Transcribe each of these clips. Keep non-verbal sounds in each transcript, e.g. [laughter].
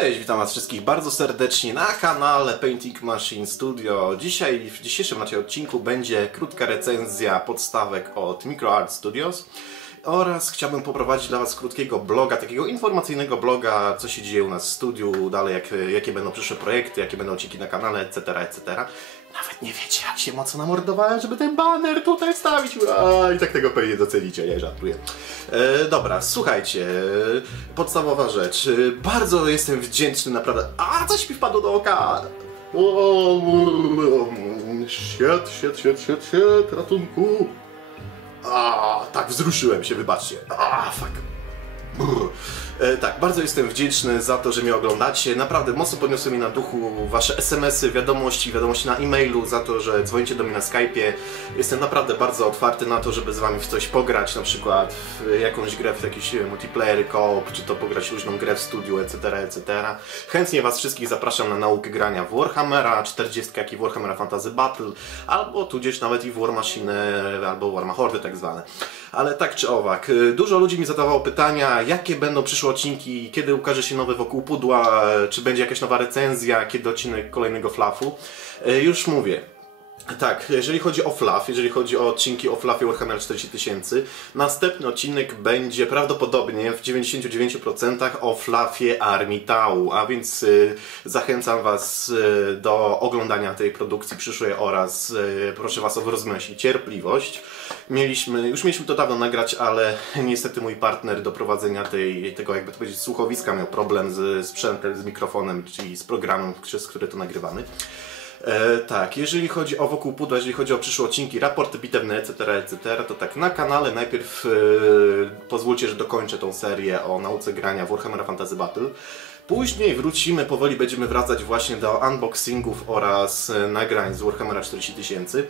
Cześć, witam was wszystkich bardzo serdecznie na kanale Painting Machine Studio. Dzisiaj, w dzisiejszym macie odcinku będzie krótka recenzja podstawek od MicroArt Studios oraz chciałbym poprowadzić dla was krótkiego bloga, takiego informacyjnego bloga, co się dzieje u nas w studiu, dalej jak, jakie będą przyszłe projekty, jakie będą odcinki na kanale, etc., etc. Nawet nie wiecie, jak się mocno namordowałem, żeby ten banner tutaj wstawić. A, I tak tego pewnie docenicie, nie żartuję. E, dobra, słuchajcie, podstawowa rzecz. E, Bardzo jestem wdzięczny, naprawdę. A, coś mi wpadło do oka. O, shit, shit, shit, shit, ratunku. A, tak wzruszyłem się, wybaczcie. A, fuck. E, tak, bardzo jestem wdzięczny za to, że mnie oglądacie. Naprawdę mocno podniosły mi na duchu wasze SMS-y, wiadomości, wiadomości na e-mailu, za to, że dzwonicie do mnie na Skype'ie. Jestem naprawdę bardzo otwarty na to, żeby z wami w coś pograć, na przykład w jakąś grę, w jakiś multiplayer, co-op, czy to pograć różną grę w studiu, etc., etc. Chętnie was wszystkich zapraszam na naukę grania w Warhammera 40, jak i Warhammera Fantasy Battle, albo tudzież nawet i w War Machine, albo Warma Horde tak zwane. Ale tak czy owak, y, dużo ludzi mi zadawało pytania, jakie będą przyszłe odcinki, kiedy ukaże się nowy wokół pudła, czy będzie jakaś nowa recenzja, kiedy odcinek kolejnego flafu. Y, Już mówię. Tak, jeżeli chodzi o fluff, jeżeli chodzi o odcinki o fluffie Warhammer 40 tysięcy, następny odcinek będzie prawdopodobnie w 99% o fluffie Armii Tau, a więc y, zachęcam Was y, do oglądania tej produkcji przyszłej oraz y, proszę Was o wyrozumiałość i cierpliwość mieliśmy, już mieliśmy to dawno nagrać, ale niestety mój partner do prowadzenia tej, tego jakby to powiedzieć słuchowiska miał problem z sprzętem, z mikrofonem, czyli z programem, przez który to nagrywamy. E, tak, jeżeli chodzi o wokół pudła, jeżeli chodzi o przyszłe odcinki, raporty bitewne, etc., etc., to tak, na kanale najpierw e, pozwólcie, że dokończę tą serię o nauce grania Warhammera Fantasy Battle. Później wrócimy, powoli będziemy wracać właśnie do unboxingów oraz e, nagrań z Warhammera 40 000.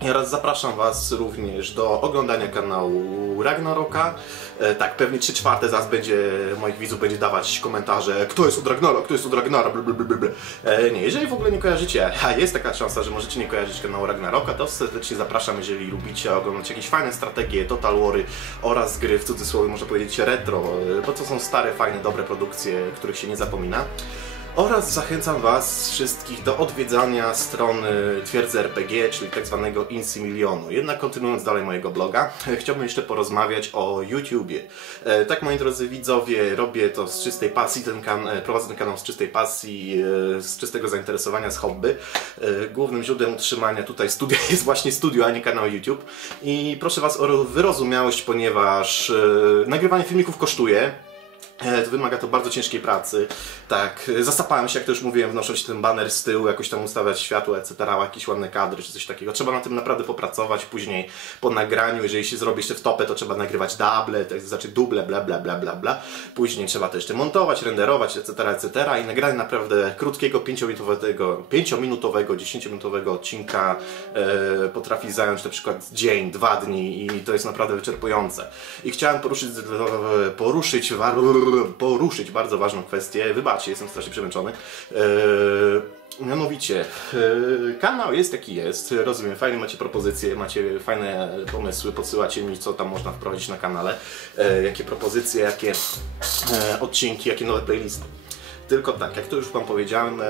Oraz zapraszam Was również do oglądania kanału Ragnaroka. E, tak, pewnie 3 czwarte zaraz będzie, moich widzów będzie dawać komentarze kto jest od Ragnara, kto jest od Ragnara. E, nie, jeżeli w ogóle nie kojarzycie, a jest taka szansa, że możecie nie kojarzyć kanału Ragnaroka, to serdecznie zapraszam, jeżeli lubicie oglądać jakieś fajne strategie, Total Wary oraz gry w cudzysłowie, można powiedzieć retro, e, bo to są stare, fajne, dobre produkcje, których się nie zapomina. Oraz zachęcam Was wszystkich do odwiedzania strony Twierdzy RPG, czyli tak zwanego Insi Milionu. Jednak kontynuując dalej mojego bloga, [laughs] chciałbym jeszcze porozmawiać o YouTubie. E, tak, moi drodzy widzowie, robię to z czystej pasji, ten kan e, prowadzę ten kanał z czystej pasji, e, z czystego zainteresowania, z hobby. Głównym źródłem utrzymania tutaj studia [laughs] jest właśnie studio, a nie kanał YouTube. I proszę Was o wyrozumiałość, ponieważ nagrywanie filmików kosztuje. E, to Wymaga to bardzo ciężkiej pracy. Tak, e, zasapałem się, jak to już mówiłem, wnosząc ten baner z tyłu, jakoś tam ustawiać światło, etc., jakieś ładne kadry czy coś takiego. Trzeba na tym naprawdę popracować. Później po nagraniu, jeżeli się zrobi jeszcze w topę, to trzeba nagrywać double, to znaczy duble, bla bla bla bla bla. Później trzeba to jeszcze montować, renderować, etc., etc. I nagranie naprawdę krótkiego, 5-minutowego, 5-minutowego, 10-minutowego odcinka e, potrafi zająć na przykład dzień, dwa dni i to jest naprawdę wyczerpujące. I chciałem poruszyć, poruszyć, poruszyć bardzo ważną kwestię. Wybaczcie, jestem strasznie przemęczony. Eee, Mianowicie, e, kanał jest jaki jest, rozumiem, fajnie macie propozycje, macie fajne pomysły, podsyłacie mi co tam można wprowadzić na kanale, e, jakie propozycje, jakie e, odcinki, jakie nowe playlisty. Tylko tak, jak to już Wam powiedziałem, e,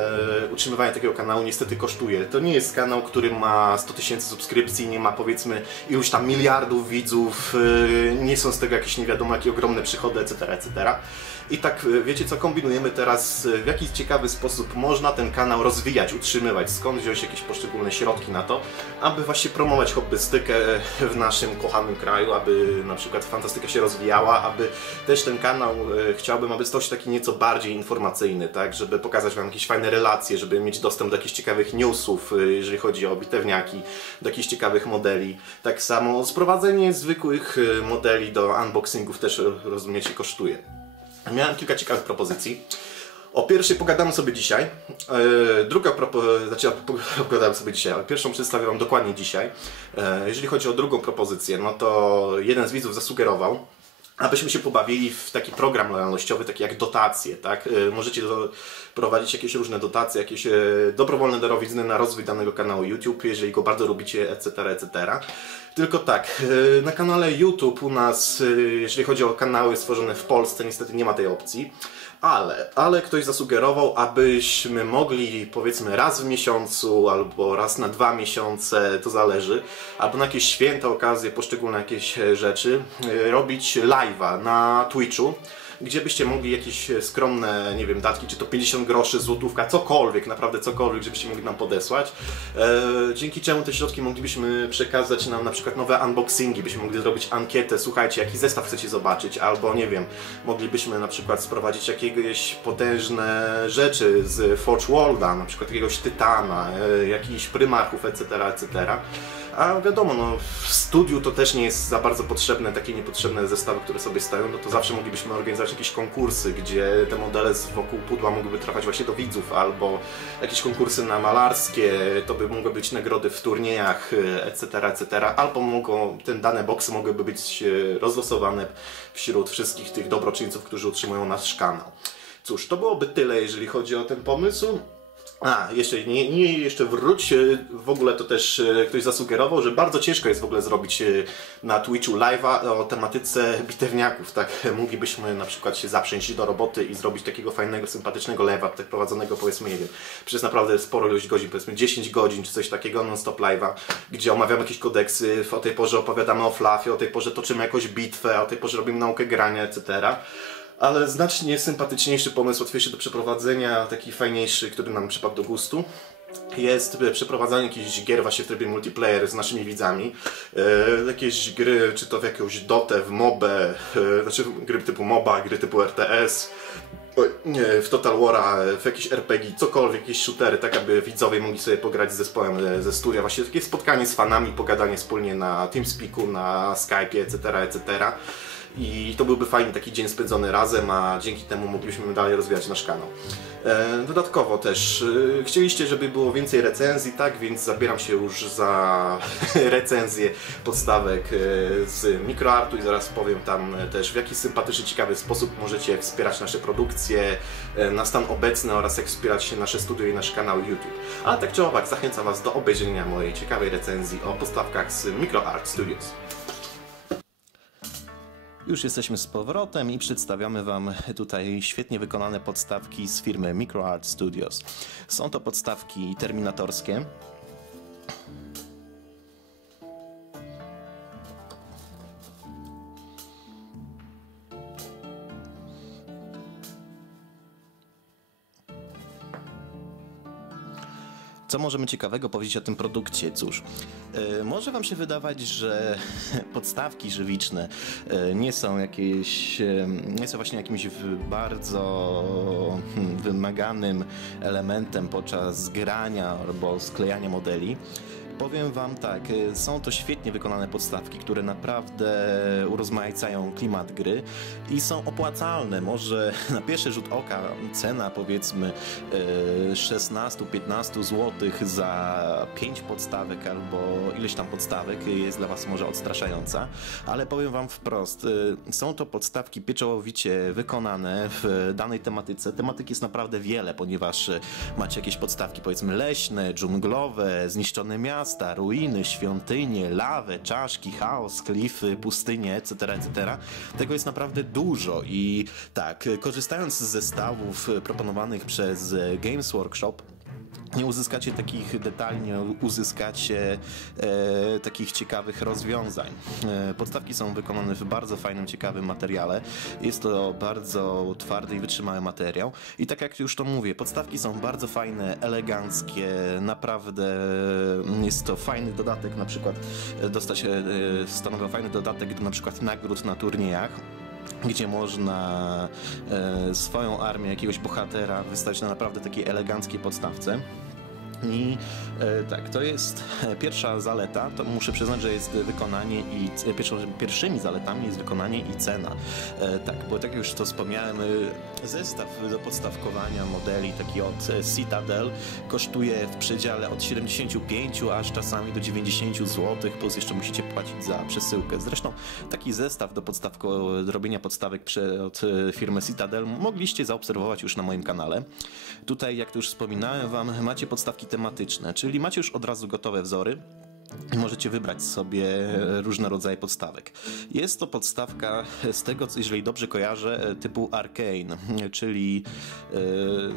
utrzymywanie takiego kanału niestety kosztuje. To nie jest kanał, który ma 100 tysięcy subskrypcji, nie ma powiedzmy iluś tam miliardów widzów, e, nie są z tego jakieś nie wiadomo jakie ogromne przychody, etc., etc. I tak, e, wiecie co, kombinujemy teraz, e, w jaki ciekawy sposób można ten kanał rozwijać, utrzymywać, skąd wziąć jakieś poszczególne środki na to, aby właśnie promować hobbystykę w naszym kochanym kraju, aby na przykład fantastyka się rozwijała, aby też ten kanał e, chciałbym, aby stał się taki nieco bardziej informacyjny, tak, żeby pokazać Wam jakieś fajne relacje, żeby mieć dostęp do jakichś ciekawych newsów, e, jeżeli chodzi o bitewniaki, do jakichś ciekawych modeli. Tak samo sprowadzenie zwykłych e, modeli do unboxingów też, e, rozumiecie, kosztuje. Miałem kilka ciekawych propozycji. O pierwszej pogadamy sobie dzisiaj. E, druga propozycja, znaczy po- pogadamy sobie dzisiaj, ale pierwszą przedstawię Wam dokładnie dzisiaj. E, jeżeli chodzi o drugą propozycję, no to jeden z widzów zasugerował, abyśmy się pobawili w taki program lojalnościowy, taki jak dotacje, tak? E, Możecie do, prowadzić jakieś różne dotacje, jakieś e, dobrowolne darowizny na rozwój danego kanału YouTube, jeżeli go bardzo lubicie, etc., etc. Tylko tak, e, na kanale YouTube u nas, jeżeli chodzi o kanały stworzone w Polsce, niestety nie ma tej opcji. Ale, ale ktoś zasugerował, abyśmy mogli powiedzmy raz w miesiącu albo raz na dwa miesiące, to zależy, albo na jakieś święte okazje, poszczególne jakieś e, rzeczy, e, robić live'a na Twitchu gdzie byście mogli jakieś skromne, nie wiem, datki, czy to 50 groszy, złotówka, cokolwiek, naprawdę cokolwiek, żebyście mogli nam podesłać. E, dzięki czemu te środki moglibyśmy przekazać nam na przykład nowe unboxingi, byśmy mogli zrobić ankietę, słuchajcie, jaki zestaw chcecie zobaczyć, albo nie wiem, moglibyśmy na przykład sprowadzić jakieś potężne rzeczy z Forge Worlda, na przykład jakiegoś Tytana, e, jakichś Prymarchów, etc., etc. A wiadomo, no, w studiu to też nie jest za bardzo potrzebne, takie niepotrzebne zestawy, które sobie stoją, no to zawsze moglibyśmy organizować jakieś konkursy, gdzie te modele z wokół pudła mogłyby trafiać właśnie do widzów, albo jakieś konkursy na malarskie, to by mogły być nagrody w turniejach, etc., etc., albo mogą, te dane boksy mogłyby być e, rozlosowane wśród wszystkich tych dobroczyńców, którzy utrzymują nasz kanał. Cóż, to byłoby tyle, jeżeli chodzi o ten pomysł. A, jeszcze, nie, nie, jeszcze wróć, e, w ogóle to też e, ktoś zasugerował, że bardzo ciężko jest w ogóle zrobić e, na Twitchu live'a o tematyce bitewniaków, tak, [laughs] moglibyśmy na przykład się zaprzęść do roboty i zrobić takiego fajnego, sympatycznego live'a, tak prowadzonego powiedzmy, nie wiem, przez naprawdę sporo ilość godzin, powiedzmy 10 godzin czy coś takiego, non-stop live'a, gdzie omawiamy jakieś kodeksy, o tej porze opowiadamy o flafie, o tej porze toczymy jakąś bitwę, o tej porze robimy naukę grania, etc ale znacznie sympatyczniejszy pomysł, łatwiejszy do przeprowadzenia, taki fajniejszy, który nam przypadł do gustu jest przeprowadzanie jakichś gier właśnie w trybie multiplayer z naszymi widzami. E, jakieś gry, czy to w jakąś dotę, w mobę, e, znaczy gry typu MOBA, gry typu RTS, w Total War'a, w jakieś RPG, cokolwiek, jakieś shootery, tak aby widzowie mogli sobie pograć z zespołem e, ze studia. Właśnie takie spotkanie z fanami, pogadanie wspólnie na TeamSpeaku, na Skype'ie, etc., etc. I to byłby fajny taki dzień spędzony razem, a dzięki temu moglibyśmy dalej rozwijać nasz kanał. E, dodatkowo też e, chcieliście, żeby było więcej recenzji, tak? Więc zabieram się już za [laughs] recenzję podstawek e, z mikroartu i zaraz powiem tam też w jaki sympatyczny, ciekawy sposób możecie wspierać nasze produkcje na stan obecny oraz jak wspierać nasze studio i nasz kanał YouTube. Ale tak czy owak zachęcam Was do obejrzenia mojej ciekawej recenzji o podstawkach z MicroArt Studios. Już jesteśmy z powrotem i przedstawiamy Wam tutaj świetnie wykonane podstawki z firmy MicroArt Studios. Są to podstawki terminatorskie, Co możemy ciekawego powiedzieć o tym produkcie? Cóż, yy, może Wam się wydawać, że [laughs] podstawki żywiczne yy, nie są jakieś, yy, nie są właśnie jakimś bardzo hmm, wymaganym elementem podczas grania albo sklejania modeli. Powiem Wam tak, y, są to świetnie wykonane podstawki, które naprawdę urozmaicają klimat gry i są opłacalne. Może [laughs] na pierwszy rzut oka cena powiedzmy 16-15 y, zł za 5 podstawek albo ileś tam podstawek jest dla Was może odstraszająca, ale powiem Wam wprost, y, są to podstawki pieczołowicie wykonane w danej tematyce. Tematyk jest naprawdę wiele, ponieważ macie jakieś podstawki powiedzmy leśne, dżunglowe, zniszczone miasta, miasta, ruiny, świątynie, lawę, czaszki, chaos, klify, pustynie, etc., etc. Tego jest naprawdę dużo i tak, korzystając z zestawów proponowanych przez Games Workshop, nie uzyskacie takich detali, nie uzyskacie e, takich ciekawych rozwiązań. E, podstawki są wykonane w bardzo fajnym, ciekawym materiale. Jest to bardzo twardy i wytrzymały materiał. I tak jak już to mówię, podstawki są bardzo fajne, eleganckie, naprawdę jest to fajny dodatek, na przykład e, dostać, e, stanowią fajny dodatek do na przykład nagród na turniejach gdzie można e, swoją armię, jakiegoś bohatera wystawić na naprawdę takiej eleganckiej podstawce. I e, tak, to jest [laughs] pierwsza zaleta, to muszę przyznać, że jest wykonanie i e, pierwszymi zaletami jest wykonanie i cena. E, tak, bo tak jak już to wspomniałem, e, zestaw do podstawkowania modeli taki od e, Citadel kosztuje w przedziale od 75 aż czasami do 90 zł, plus jeszcze musicie płacić za przesyłkę. Zresztą taki zestaw do, podstawko, do robienia podstawek przy, od firmy Citadel mogliście zaobserwować już na moim kanale. Tutaj, jak to już wspominałem wam, macie podstawki tematyczne, czyli macie już od razu gotowe wzory, i możecie wybrać sobie różne rodzaje podstawek. Jest to podstawka z tego, jeżeli dobrze kojarzę, typu Arcane, czyli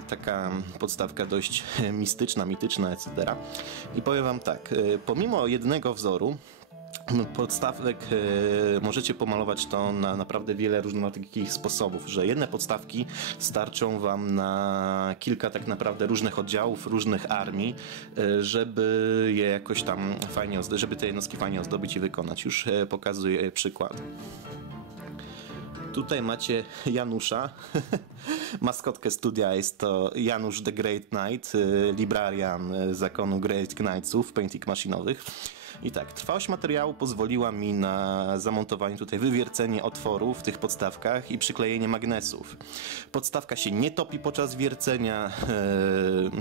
taka podstawka dość mistyczna, mityczna, etc. I powiem Wam tak, pomimo jednego wzoru, podstawek e, możecie pomalować to na naprawdę wiele różnych sposobów, że jedne podstawki starczą wam na kilka tak naprawdę różnych oddziałów, różnych armii, e, żeby je jakoś tam fajnie, żeby te jednostki fajnie ozdobić i wykonać. Już e, pokazuję przykład. Tutaj macie Janusza, [laughs] maskotkę studia jest to Janusz the Great Knight, librarian zakonu Great Knightsów, painting maszynowych. I tak, trwałość materiału pozwoliła mi na zamontowanie tutaj, wywiercenie otworów w tych podstawkach i przyklejenie magnesów. Podstawka się nie topi podczas wiercenia,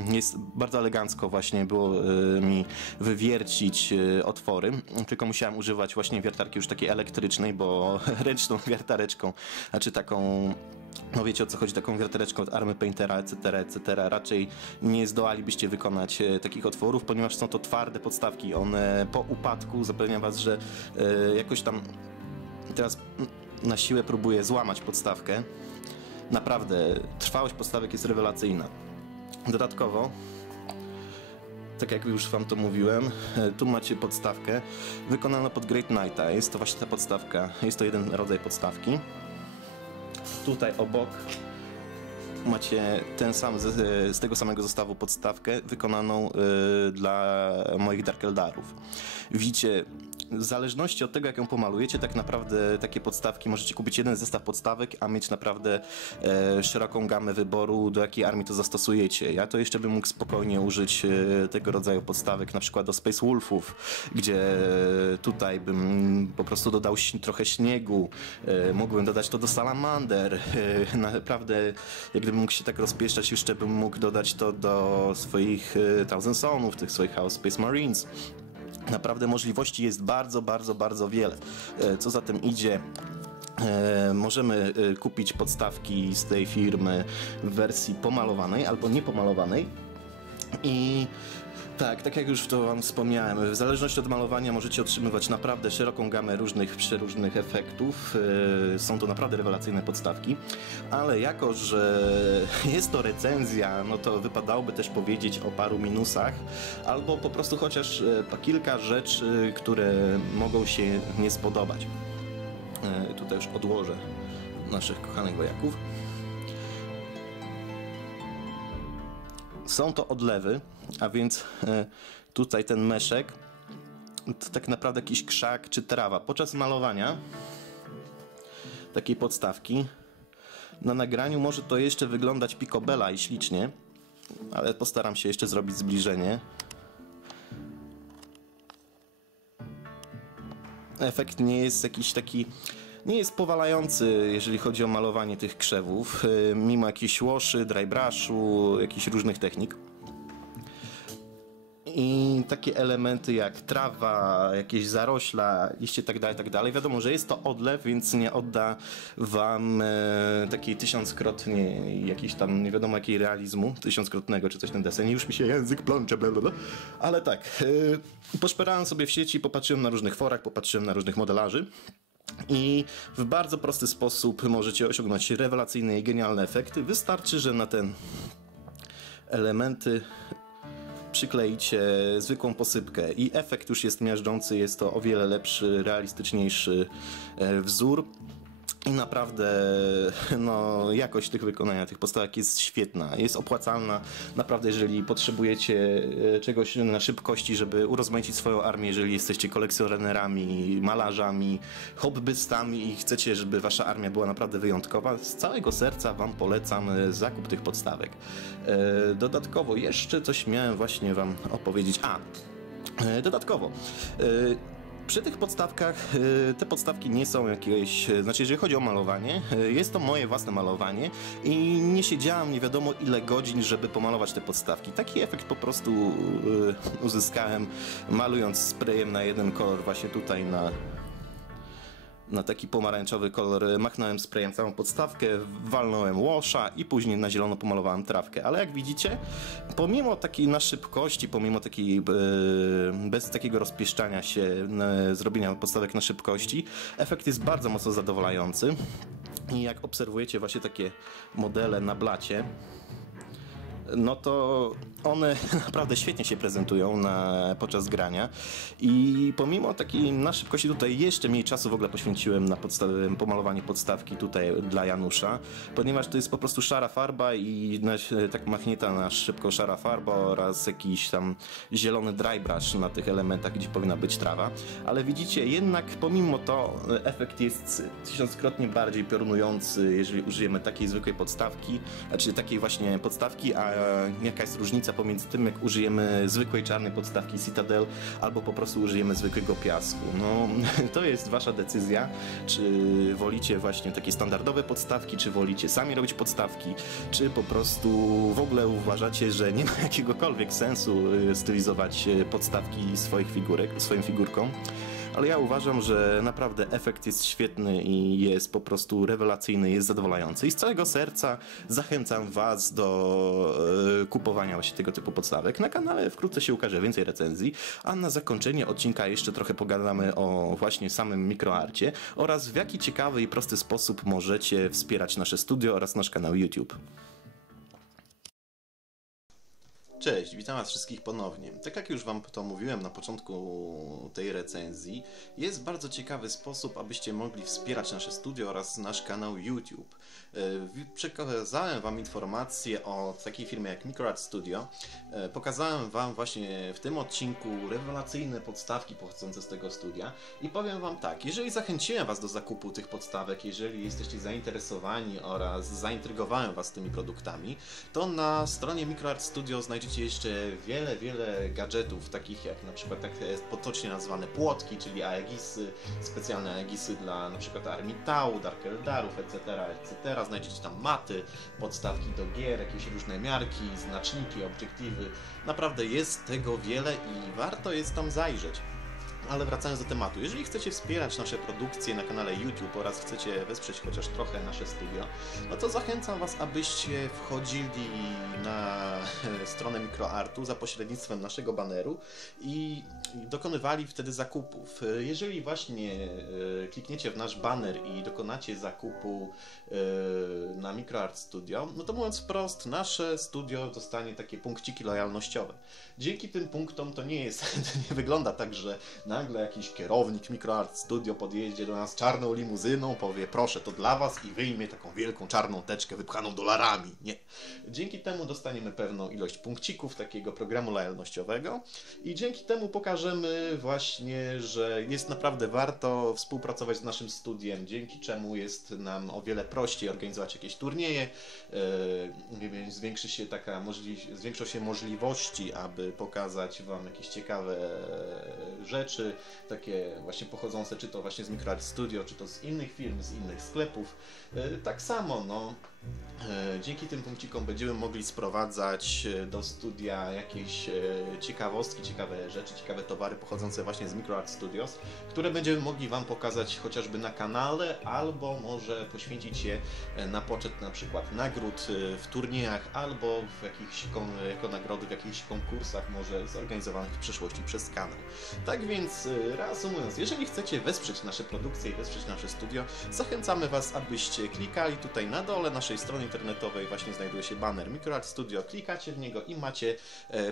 e, jest bardzo elegancko właśnie było e, mi wywiercić e, otwory, tylko musiałem używać właśnie wiertarki już takiej elektrycznej, bo [laughs] ręczną wiertareczką, znaczy taką no wiecie o co chodzi, taką wiatereczką od army paintera, etc., etc., raczej nie zdołalibyście wykonać e, takich otworów, ponieważ są to twarde podstawki. One po upadku, zapewniam was, że e, jakoś tam teraz na siłę próbuję złamać podstawkę. Naprawdę, trwałość podstawek jest rewelacyjna. Dodatkowo, tak jak już wam to mówiłem, e, tu macie podstawkę wykonaną pod Great Knighta. Jest to właśnie ta podstawka, jest to jeden rodzaj podstawki tutaj obok macie ten sam, z, z, tego samego zestawu podstawkę wykonaną y, dla moich Dark Eldarów. Widzicie w zależności od tego, jak ją pomalujecie, tak naprawdę takie podstawki możecie kupić jeden zestaw podstawek, a mieć naprawdę e, szeroką gamę wyboru, do jakiej armii to zastosujecie. Ja to jeszcze bym mógł spokojnie użyć e, tego rodzaju podstawek, na przykład do Space Wolfów, gdzie tutaj bym po prostu dodał trochę śniegu, e, mógłbym dodać to do Salamander. E, naprawdę, jak gdybym mógł się tak rozpieszczać, jeszcze bym mógł dodać to do swoich e, Thousand Sonów, tych swoich House Space Marines. Naprawdę możliwości jest bardzo, bardzo, bardzo wiele. E, co za tym idzie, e, możemy e, kupić podstawki z tej firmy w wersji pomalowanej albo niepomalowanej i tak, tak jak już to Wam wspomniałem, w zależności od malowania możecie otrzymywać naprawdę szeroką gamę różnych, przeróżnych efektów. E, są to naprawdę rewelacyjne podstawki, ale jako, że [laughs] jest to recenzja, no to wypadałoby też powiedzieć o paru minusach, albo po prostu chociaż e, kilka rzeczy, które mogą się nie spodobać. E, tutaj już odłożę naszych kochanych wojaków. Są to odlewy, a więc e, tutaj ten meszek to tak naprawdę jakiś krzak czy trawa. Podczas malowania takiej podstawki na nagraniu może to jeszcze wyglądać picobella i ślicznie, ale postaram się jeszcze zrobić zbliżenie. Efekt nie jest jakiś taki nie jest powalający, jeżeli chodzi o malowanie tych krzewów, e, mimo jakichś łoszy, dry brushu, jakichś różnych technik. I takie elementy jak trawa, jakieś zarośla, liście tak dalej, tak. Wiadomo, że jest to odlew, więc nie odda wam e, takiej tysiąckrotnie jakiś tam nie wiadomo jakiej realizmu, tysiąckrotnego czy coś ten desen. Już mi się język plącze, blablabla. Ale tak, e, poszperałem sobie w sieci, popatrzyłem na różnych forach, popatrzyłem na różnych modelarzy. I w bardzo prosty sposób możecie osiągnąć rewelacyjne i genialne efekty. Wystarczy, że na ten elementy przykleicie zwykłą posypkę i efekt już jest miażdżący, jest to o wiele lepszy, realistyczniejszy e, wzór. I naprawdę [laughs] no, jakość tych wykonania tych postawek jest świetna, jest opłacalna. Naprawdę, jeżeli potrzebujecie e, czegoś na szybkości, żeby urozmaicić swoją armię, jeżeli jesteście kolekcjonerami, malarzami, hobbystami i chcecie, żeby wasza armia była naprawdę wyjątkowa, z całego serca wam polecam e, zakup tych podstawek. E, dodatkowo jeszcze coś miałem właśnie wam opowiedzieć. A, dodatkowo przy tych podstawkach, y, te podstawki nie są jakieś, y, znaczy jeżeli chodzi o malowanie, y, jest to moje własne malowanie i nie siedziałem nie wiadomo ile godzin, żeby pomalować te podstawki. Taki efekt po prostu uzyskałem malując sprayem na jeden kolor właśnie tutaj na na taki pomarańczowy kolor machnąłem sprayem całą podstawkę, walnąłem łosza i później na zielono pomalowałem trawkę. Ale jak widzicie, pomimo takiej na szybkości, pomimo takiej e, bez takiego rozpieszczania się, e, zrobienia podstawek na szybkości, efekt jest bardzo mocno zadowalający. I jak obserwujecie właśnie takie modele na blacie, no to one [laughs] naprawdę świetnie się prezentują na, podczas grania. I pomimo takiej na szybkości tutaj jeszcze mniej czasu w ogóle poświęciłem na podstaw, pomalowanie podstawki tutaj dla Janusza, ponieważ to jest po prostu szara farba i na, tak machnięta na szybko szara farba oraz jakiś tam zielony dry brush na tych elementach, gdzie powinna być trawa, ale widzicie, jednak pomimo to efekt jest tysiąckrotnie bardziej piorunujący, jeżeli użyjemy takiej zwykłej podstawki, znaczy takiej właśnie podstawki, a jaka jest różnica pomiędzy tym, jak użyjemy zwykłej czarnej podstawki Citadel, albo po prostu użyjemy zwykłego piasku. No, [laughs] to jest wasza decyzja, czy wolicie właśnie takie standardowe podstawki, czy wolicie sami robić podstawki, czy po prostu w ogóle uważacie, że nie ma [laughs] jakiegokolwiek sensu y, stylizować y, podstawki swoich figurek, swoim figurkom ale ja uważam, że naprawdę efekt jest świetny i jest po prostu rewelacyjny, jest zadowalający. I z całego serca zachęcam Was do e, kupowania właśnie tego typu podstawek. Na kanale wkrótce się ukaże więcej recenzji, a na zakończenie odcinka jeszcze trochę pogadamy o właśnie samym mikroarcie oraz w jaki ciekawy i prosty sposób możecie wspierać nasze studio oraz nasz kanał YouTube. Cześć, witam Was wszystkich ponownie. Tak jak już Wam to mówiłem na początku tej recenzji, jest bardzo ciekawy sposób, abyście mogli wspierać nasze studio oraz nasz kanał YouTube. E, przekazałem Wam informacje o takiej firmie jak MicroArt Studio. E, pokazałem Wam właśnie w tym odcinku rewelacyjne podstawki pochodzące z tego studia i powiem Wam tak, jeżeli zachęciłem Was do zakupu tych podstawek, jeżeli jesteście zainteresowani oraz zaintrygowałem Was tymi produktami, to na stronie MicroArt Studio znajdziecie jeszcze wiele, wiele gadżetów, takich jak na przykład tak potocznie nazwane płotki, czyli aegisy, specjalne aegisy dla na przykład Armii Tau, Dark Eldarów, etc., etc. Znajdziecie tam maty, podstawki do gier, jakieś różne miarki, znaczniki, obiektywy. Naprawdę jest tego wiele i warto jest tam zajrzeć. Ale wracając do tematu, jeżeli chcecie wspierać nasze produkcje na kanale YouTube oraz chcecie wesprzeć chociaż trochę nasze studio, no to zachęcam Was, abyście wchodzili na [laughs] stronę MicroArtu za pośrednictwem naszego baneru i dokonywali wtedy zakupów. Jeżeli właśnie e, klikniecie w nasz baner i dokonacie zakupu e, na MicroArt Studio, no to mówiąc wprost, nasze studio dostanie takie punkciki lojalnościowe. Dzięki tym punktom to nie jest, [laughs] to nie wygląda tak, że nagle jakiś kierownik MicroArt Studio podjedzie do nas czarną limuzyną, powie proszę, to dla Was i wyjmie taką wielką czarną teczkę wypchaną dolarami. Nie. Dzięki temu dostaniemy pewną ilość punkcików takiego programu lojalnościowego i dzięki temu pokażemy właśnie, że jest naprawdę warto współpracować z naszym studiem, dzięki czemu jest nam o wiele prościej organizować jakieś turnieje, yy, zwiększy się taka możli- zwiększą się możliwości, aby pokazać Wam jakieś ciekawe rzeczy, takie właśnie pochodzące czy to właśnie z MicroArt Studio, czy to z innych firm, z innych sklepów. Yy, tak samo, no, dzięki tym punkcikom będziemy mogli sprowadzać do studia jakieś ciekawostki, ciekawe rzeczy, ciekawe towary pochodzące właśnie z MicroArt Studios, które będziemy mogli Wam pokazać chociażby na kanale, albo może poświęcić je na poczet na przykład nagród w turniejach, albo w jakichś, jako nagrody w jakichś konkursach może zorganizowanych w przyszłości przez kanał. Tak więc reasumując, jeżeli chcecie wesprzeć nasze produkcje i wesprzeć nasze studio, zachęcamy Was, abyście klikali tutaj na dole naszej strony internetowej, właśnie znajduje się banner MicroArt Studio, klikacie w niego i macie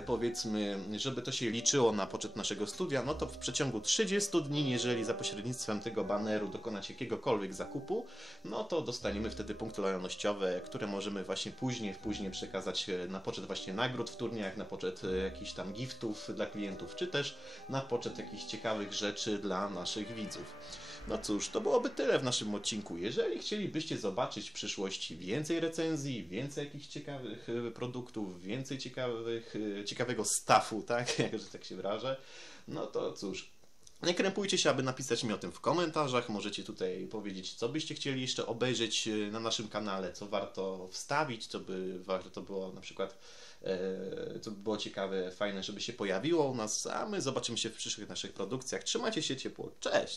powiedzmy, żeby to się liczyło na poczet naszego studia, no to w przeciągu 30 dni, jeżeli za pośrednictwem tego baneru dokonacie jakiegokolwiek zakupu, no to dostaniemy wtedy punkty lojalnościowe, które możemy właśnie później, później przekazać na poczet właśnie nagród w turniejach, na poczet jakichś tam giftów dla klientów, czy też na poczet jakichś ciekawych rzeczy dla naszych widzów. No cóż, to byłoby tyle w naszym odcinku. Jeżeli chcielibyście zobaczyć w przyszłości więcej recenzji, więcej jakichś ciekawych produktów, więcej ciekawych, ciekawego staffu, [laughs] tak, że tak się wyrażę, no to cóż, nie krępujcie się, aby napisać mi o tym w komentarzach. Możecie tutaj powiedzieć, co byście chcieli jeszcze obejrzeć na naszym kanale, co warto wstawić, co by warto było na przykład, e, co by było ciekawe, fajne, żeby się pojawiło u nas, a my zobaczymy się w przyszłych naszych produkcjach. Trzymajcie się ciepło. Cześć!